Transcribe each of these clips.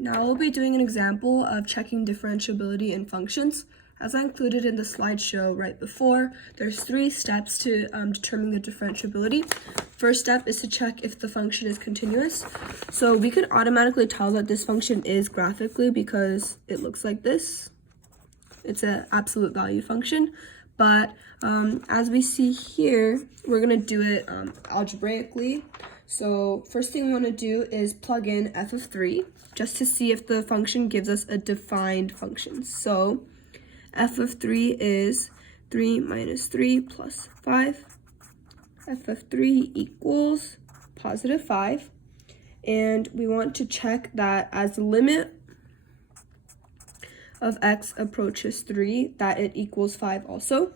now we'll be doing an example of checking differentiability in functions. As I included in the slideshow right before, there's 3 steps to determine the differentiability. First step is to check if the function is continuous. So we could automatically tell that this function is graphically because it looks like this. It's an absolute value function. But as we see here, we're going to do it algebraically. So first thing we want to do is plug in f of 3 just to see if the function gives us a defined function. So f of 3 is 3 minus 3 plus 5. f of 3 equals positive 5. And we want to check that as the limit of x approaches 3, that it equals 5 also.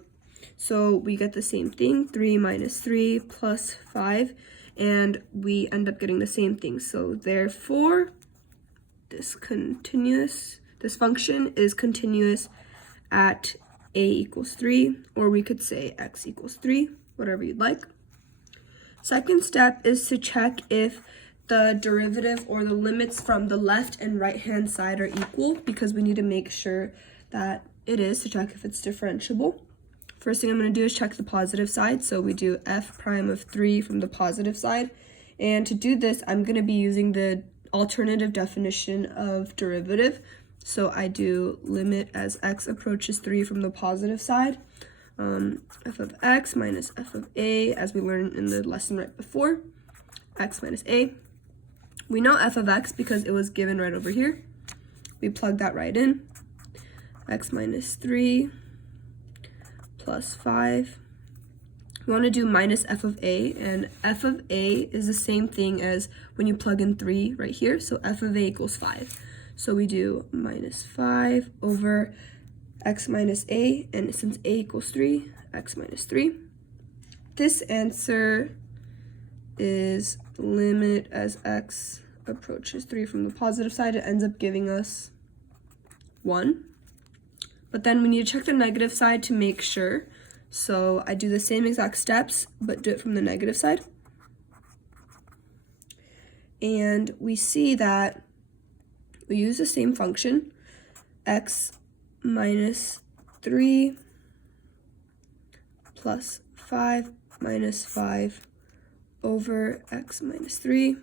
So we get the same thing, 3 minus 3 plus 5, and we end up getting the same thing. So therefore, this function is continuous at a equals 3, or we could say x equals 3, whatever you'd like. Second step is to check if the derivative or the limits from the left and right hand side are equal, because we need to make sure that it is to check if it's differentiable. First thing I'm going to do is check the positive side. So we do f prime of 3 from the positive side. And to do this, I'm going to be using the alternative definition of derivative. So I do limit as x approaches 3 from the positive side. F of x minus f of a, as we learned in the lesson right before. X minus a. We know f of x because it was given right over here. We plug that right in. X minus 3 plus 5. We want to do minus f of a, and f of a is the same thing as when you plug in 3 right here, so f of a equals 5. So we do minus 5 over x minus a, and since a equals 3, x minus 3. This answer is limit as x approaches 3 from the positive side. It ends up giving us 1. But then we need to check the negative side to make sure. So I do the same exact steps, but do it from the negative side. And we see that we use the same function, x minus 3 plus 5 minus 5 over x minus 3.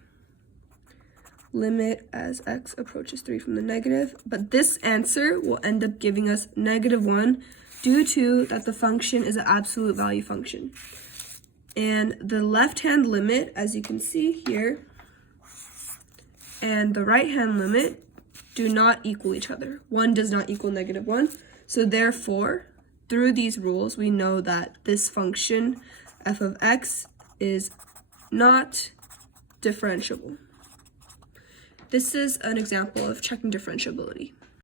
Limit as x approaches 3 from the negative, but this answer will end up giving us -1 due to that the function is an absolute value function. And the left-hand limit, as you can see here, and the right-hand limit do not equal each other. 1 does not equal -1. So therefore, through these rules, we know that this function, f of x, is not differentiable. This is an example of checking differentiability.